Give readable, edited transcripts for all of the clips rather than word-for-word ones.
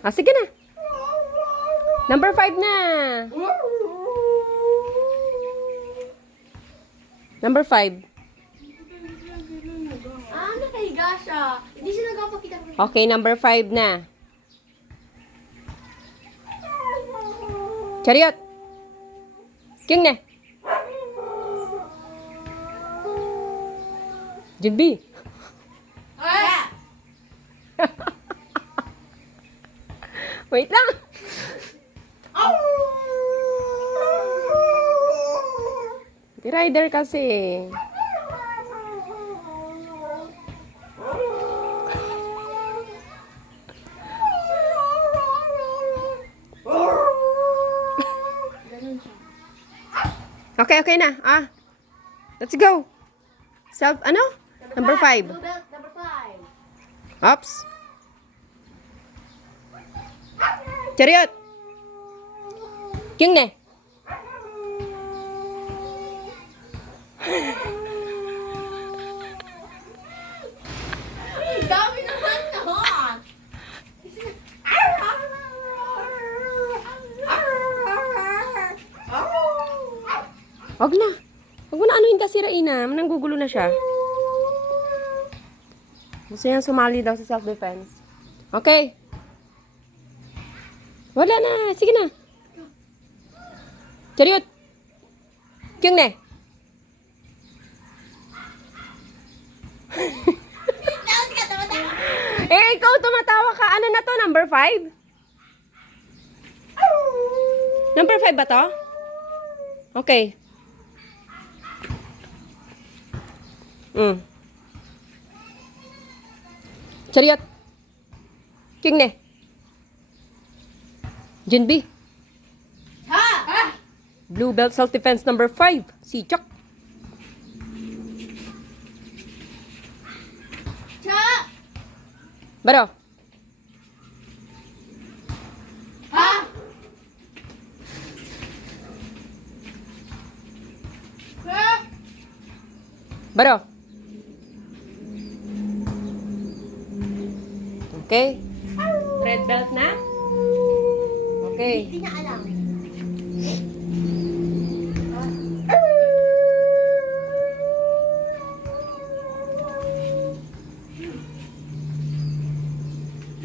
Ah, sige na. Number 5 na. Number 5. Ah, nakahiga siya. Hindi siya nagpapakita. Okay, number 5 na. Chariot. King na. Jinbi. Ah! Wait lang. Rider kasi. Okay na. Ah. Let's go. Ano? Number 5. Blue belt, number 5. Ops. Chariot. King na. Ang dami naman to. Wag na. Wag mo na anuhin kasi Raina. Nanggugulo na siya. Gusto niyang sumali daw sa self-defense. Okay. Wala na. Sige na. Chariot. King na. Ikaw tumatawa ka. Ano na to? Number 5? Number 5 ba to? Okay. Chariot. King na. Jinbi. Ha? Blue belt self-defense number 5. Si Chuck. Cha! Baro. Ha? Ha? Baro. Okay. Red belt na? Okay. Hindi niya alam.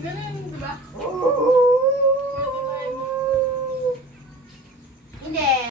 Ganun, diba?